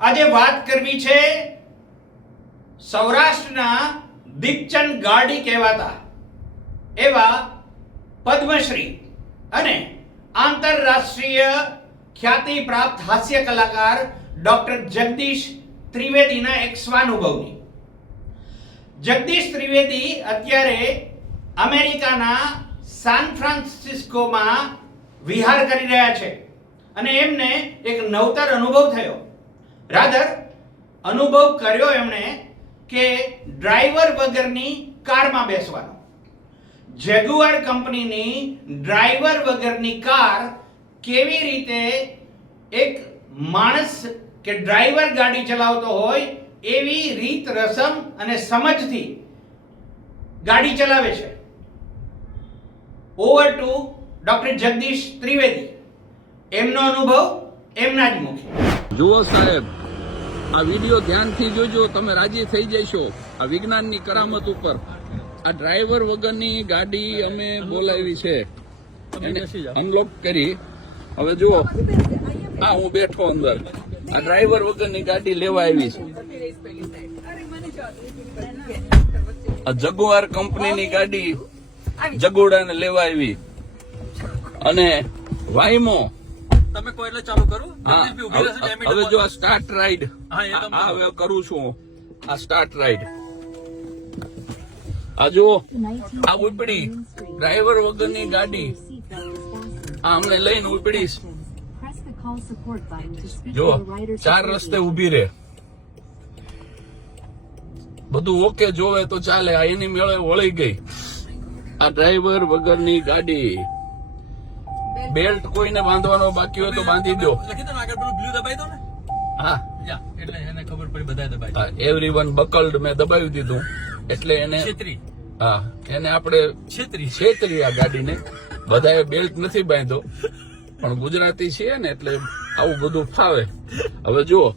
આજે વાત કરવી છે સૌરાષ્ટ્રના દીપચંદ ગાડી કહેવાતા એવા પદ્મશ્રી અને આંતરરાષ્ટ્રીય ખ્યાતિ પ્રાપ્ત હાસ્ય કલાકાર ડોક્ટર જગદીશ ત્રિવેદીના એક સ્વાનુભવની. જગદીશ ત્રિવેદી અત્યારે અમેરિકાના સાન ફ્રાન્સિસ્કોમાં વિહાર કરી રહ્યા છે અને એમને એક નવતર અનુભવ થયો. રાધર અનુભવ કર્યો એમણે કે ડ્રાઈવર વગરની કારમાં બેસવાનો. જેગુઆર કંપનીની ડ્રાઈવર વગરની કાર કેવી રીતે એક માણસ કે ડ્રાઈવર ગાડી ચલાવતો હોય એવી રીત, રસમ અને સમજથી ગાડી ચલાવે છે. Over to doctor Jagdish Trivedi. એમનો અનુભવ એમના જ મુખે. જુઓ સાહેબ, આ વીડિયો ધ્યાનથી જોજો, તમે રાજી થઈ જશો. આ વિજ્ઞાનની કરામત ઉપર. આ ડ્રાઈવર વગરની ગાડી અમે બોલાવી છે. અનલોક કરી. હવે જુઓ હા હું બેઠો અંદર. આ ડ્રાઈવર વગરની ગાડી લેવા આવી છે. આ જગુઆર કંપનીની ગાડી જગોડાને લેવા આવી. અને વાઈમો તમે કોઈ એટલે ચાલુ કરું? હવે જો આ સ્ટાર્ટ રાઈડ હા, આ હવે કરું છું. આ સ્ટાર્ટ રાઈડ આ જો આ ઉપડી. ડ્રાઈવર વગરની ગાડી. આ અમને લઈને ઉપડીશ. જો ચાર રસ્તે ઊભી રે બધું ઓકે જોવે તો ચાલે. આ એની મેળે વળી ગઈ. આ ડ્રાઈવર વગરની ગાડી. બેલ્ટ કોઈને બાંધવાનો બાકી હોય તો બાંધી દો. લખી દો ને આગળ પેલું બ્લુ દબાઈ દો ને. હા એટલે એને ખબર પડી બધા દબાઈ એવરી વન બકલ્ડ મેં દબાવી દીધું. એટલે એને છેતરી. હા એને આપણે છેતરી. છેતરી આ ગાડીને. બધાએ બેલ્ટ નથી બાંધ્યો પણ ગુજરાતી છીએ ને એટલે આવું બધું ફાવે. હવે જુઓ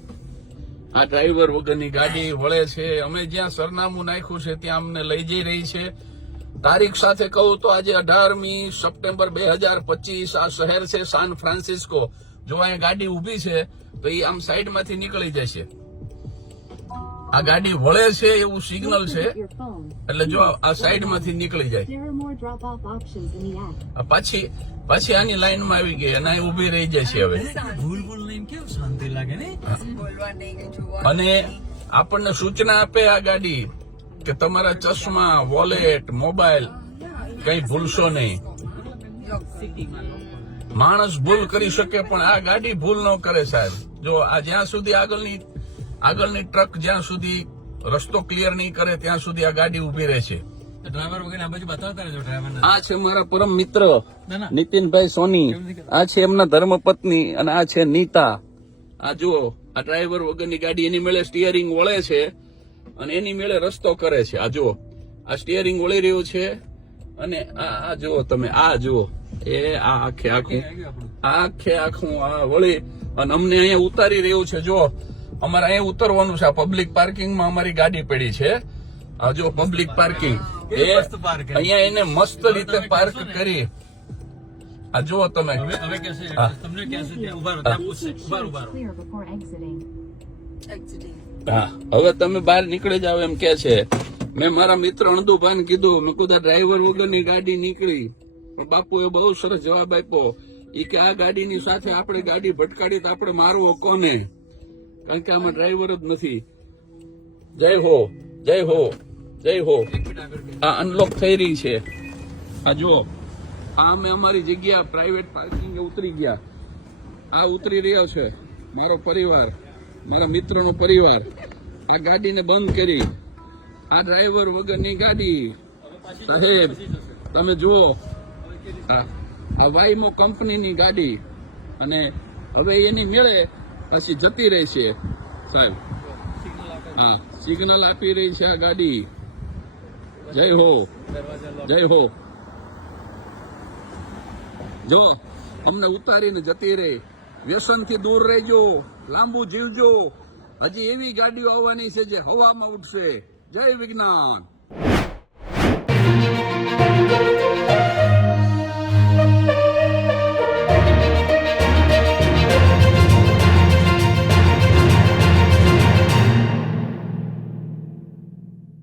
આ ડ્રાઈવર વગરની ગાડી વળે છે. અમે જ્યાં સરનામું નાખ્યું છે ત્યાં અમને લઈ જઈ રહી છે. તારીખ સાથે કહું તો આજે અઢારમી સપ્ટેમ્બર બે હજાર પચીસ આ શહેર છે સાન ફ્રાન્સિસ્કો. જો અહીંયા ગાડી ઊભી છે તો એ આમ સાઈડમાંથી નીકળી જશે. આ ગાડી વળે છે એવું સિગ્નલ છે એટલે જો આ સાઈડમાંથી નીકળી જાય. પાછી પાછી આની લાઈનમાં આવી ગઈ અને ઊભી રહી જશે હવે. ભૂલ ભૂલ નહીં કેવું શાંતિ લાગે ને અને આપણને સૂચના આપે આ ગાડી. કે તમારા ચશ્મા વોલેટ મોબાઈલ કઈ ભૂલશો નહીં. માણસ ભૂલ કરી શકે પણ આ ગાડી ભૂલ ન કરે સાહેબ. જો આ જ્યાં સુધી આગળની આગળની ટ્રક જ્યાં સુધી રસ્તો ક્લિયર નહીં કરે ત્યાં સુધી આ ગાડી ઊભી રહેશે ડ્રાઈવર વગર આ બાજુ બતાવતા રહેજો ડ્રાઈવર આ છે મારા પરમ મિત્ર. નીતિનભાઈ સોની. આ છે એમના ધર્મપત્ની અને આ છે નીતા. આ જુઓ આ ડ્રાઈવર વગરની ગાડી એની મેળે સ્ટીયરિંગ વળે છે. અને એની મેળે રસ્તો કરે છે. આ જુઓ. આ સ્ટિયરિંગ વળી રહ્યું છે અને આ આ જુઓ તમે આ જુઓ. એ આ આખે આખું આ આખે આખું આ વળી અને અમને અહીંયા ઉતારી રહ્યું છે. જો અમારે અહીંયા ઉતરવાનું છે. આ પબ્લિક પાર્કિંગમાં અમારી ગાડી પડી છે. આ જો પબ્લિક પાર્કિંગ એ. અહીંયા એને મસ્ત રીતે પાર્ક કરી. આ જુઓ તમે. હવે હવે કે છે હા. તમને હા. હવે તમે બહાર નીકળી જાવ એમ કે છે. મેં મારા મિત્ર અણદુભાઈ કીધું, મેં કીધું ડ્રાઈવર વગરની ગાડી નીકળી. બાપુએ બહુ સરસ જવાબ આપ્યો. એ કે, આ ગાડીની સાથે આપણે ગાડી ભટકાડી તો આપણે મારવો કોને? કારણ કે આમાં ડ્રાઈવર જ નથી. જય હો જય હો જય હો. આ અનલોક થઈ રહી છે. આ જુઓ. આ અમે અમારી જગ્યા પ્રાઇવેટ પાર્કિંગ ઉતરી ગયા. આ ઉતરી રહ્યો છે મારો પરિવાર. મારા મિત્રોનો પરિવાર આ ગાડીને બંધ કરી. આ ડ્રાઈવર વગરની ગાડી. સાહેબ, તમે જુઓ. આ વાઈમો કંપનીની ગાડી. અને હવે એની મેળે પછી જતી રહી છે. સાહેબ, હા, સિગ્નલ આપી રહી છે આ ગાડી. જય હો. જય હો. જો, અમને ઉતારીને જતી રહી. વ્યસનથી દૂર રહેજો. લાંબુ જીવજો. હજી એવી ગાડીઓ આવવાની છે જે હવામાં ઉઠશે જય વિજ્ઞાન.